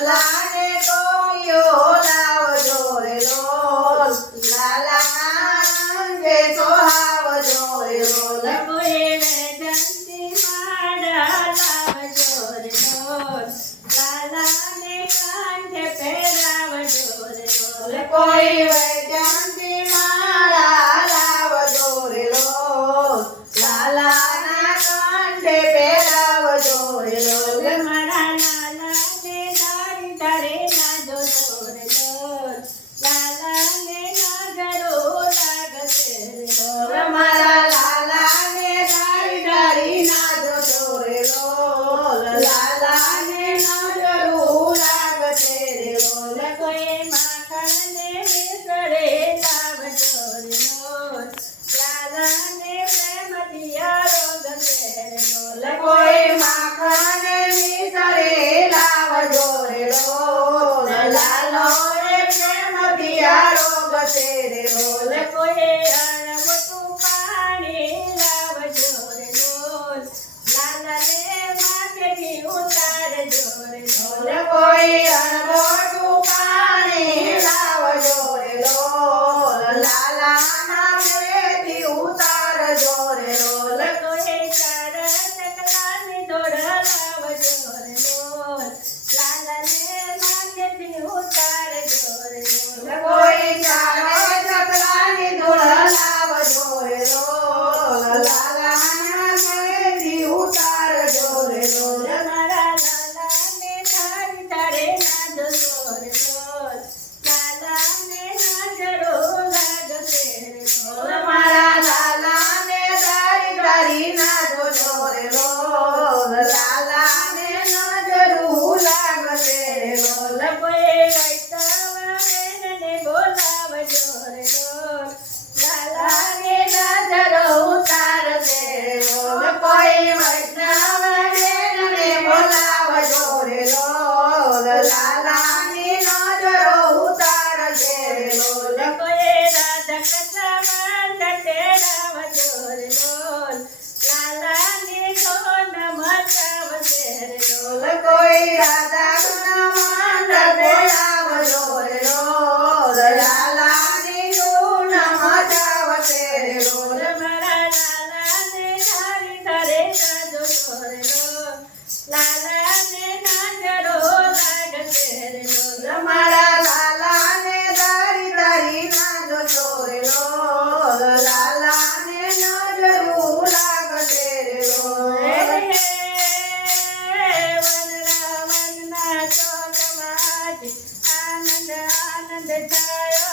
લાને કોયો લાવજો રે લોલ લાલા જે સોહાવજો રે લોલ કોઈ વેદંતી માળા લાવજો રે લોલ લાલાને કાંઠે પહેરાવજો રે લોલ કોઈ વૈજયંતી માળા લાવજો રે લોલ લાલાના કાંઠે પહેરાવજો રે લોલ મારા લાલાને દારી તારે નાજો રે લોલ લાલાને નજરો લાગશે રે લોલ મારા લાલાને ડાળી ડાળી નાચો રે લોલ લાલાને નજરું લાગશે રે લોલ કોઈ માખણને મિસળે લાવજો રે લોલ લાલાને પ્રેમથી આરોગશે રે લોલ કોઈ માખણને મિસળે લાવજો રે લોલ લાલો રે પ્રેમથી આરોગશે રે લોલ કોઈ અળવટું પાણી લાવજો રે લોલ લાલાને માથેથી ઉતારજો રે લોલ કોઈ અણગોટું પાણી લાવજો રે લોલ લાલાના પેટથી ઉતારજો રે લોલ કોઈ ચાર ચકલાની દોડ લાવજો રે લોલ લાલાને માથેથી ઉતારજો રે લોલ કોઈ ચારો ચકલાની ધૂળ લાવજો રે લોલ લાલાના પેટથી ઉતારજો રે લોલ મારા લાલાને ધારી તારે નાચજો રે લોલ લાલાને નજરો લાગશે રે લોલ મારા લાલાને દારી દારી નાચો રે લોલ લાલાને નજરું લાગશે રે લોલ કોઈ વૈષ્ણવ બેનને બોલાવજો રે લોલ લાલાને નજરો ઉતારશે રે લોલ કોઈ વૈષ્ણવ બેનને બોલાવજો રે લોલ લાલાની નજરો ઉતારશે રે લોલ કોઈ રાધા કથામાં તેડાવજો રે લોલ લાલાને ધોન મચાવશે રે લોલ કોઈ રાધા ગુણ બોલાવજો રે લોલ લાલાની ગુણ મચાવશે રે લોલ મારા લાલાને ધારી તારે નાજો રે લોલ લાલાને નજરો લાગશે રે લોલ મારા લાલાને દારી દારી નાચો રે લોલ લાલાને નજરું લાગશે રે લોલ વનરાવનના ચોકમાં આનંદ આનંદ છાયો